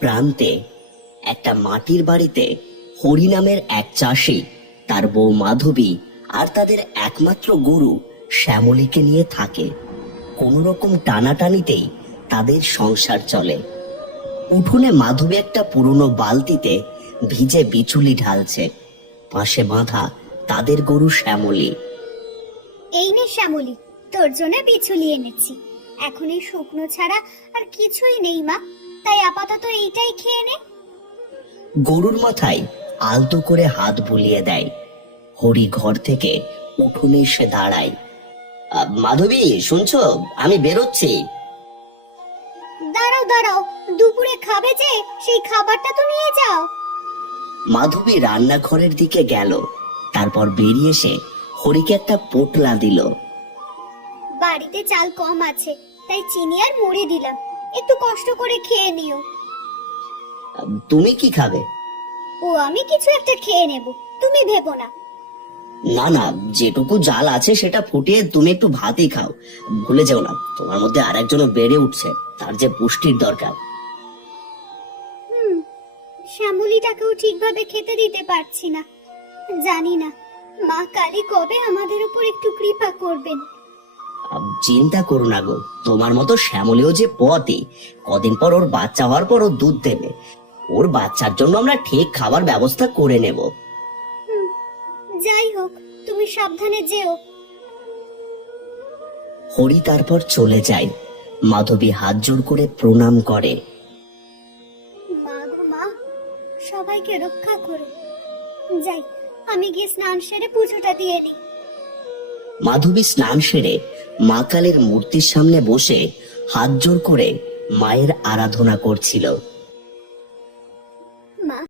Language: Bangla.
প্রান্তে একটা মাটির বাড়িতে হরি নামের এক চাষি, তার বউ মাধবী আর তাদের একমাত্র গরু শ্যামলীকে নিয়ে থাকে। কোন রকম টানাটানিতেই তাদের সংসার চলে। উঠোনে মাধবী একটা পুরনো বালতিতে ভিজে বিচুলি ঢালছে, পাশে বাঁধা তাদের গরু শ্যামলী। এই নে শ্যামলী, তোর জন্য বিছুলি এনেছি। এখন এই শুকনো ছাড়া আর কিছুই নেই মা, তাই আপাতত এইটাই খেয়ে নে। গরুর মাথায় আলতো করে হাত বুলিয়ে দেয়। হরি ঘর থেকে উঠোনে এসে দাঁড়ায়। মাধবী, শুনছো? আমি বেরোচ্ছি। দাঁড়াও দাঁড়াও, দুপুরে খাবে যে, সেই খাবারটা তো নিয়ে যাও। মাধবী রান্নাঘরের দিকে গেল, তারপর বেরিয়ে এসে হরিকে একটা পোটলা দিল। বাড়িতে চাল কম আছে, তাই চিনি আর মুড়ি দিলাম, একটু কষ্ট করে খেয়ে নিও। তুমি কি খাবে? ও, আমি কিছু একটা খেয়ে নেব, তুমি ভেবো না। না না, যেটুকু জাল আছে সেটা ফুটিয়ে তুমি একটু ভাতই খাও। ভুলে যেও না, তোমার মধ্যে আর একজনও বেড়ে উঠছে, তার যে পুষ্টির দরকার। শ্যামলীটাকেও ঠিকভাবে খেতে দিতে পারছি না। জানি না মা কালী কবে আমাদের উপর একটু কৃপা করবেন। চিন্তা করো না গো, তোমার মতো শ্যামলীও যে পথে, কদিন পর ওর বাচ্চা হওয়ার পর ও দুধ দেবে। ওর বাচ্চার জন্য আমরা ঠিক খাবার ব্যবস্থা করে নেব। যাই হোক, তুমি সাবধানে যেও। হরি তারপর চলে যায়। মাধবী হাত জোড় করে প্রণাম করে। মা গো মা, সবাইকে রক্ষা করো। যাই, আমি গিয়ে স্নান সেরে পুজোটা দিয়ে দিই। মাধবী স্নান সেরে মা কালীর মূর্তির সামনে বসে হাত জোড় করে মায়ের আরাধনা করছিল।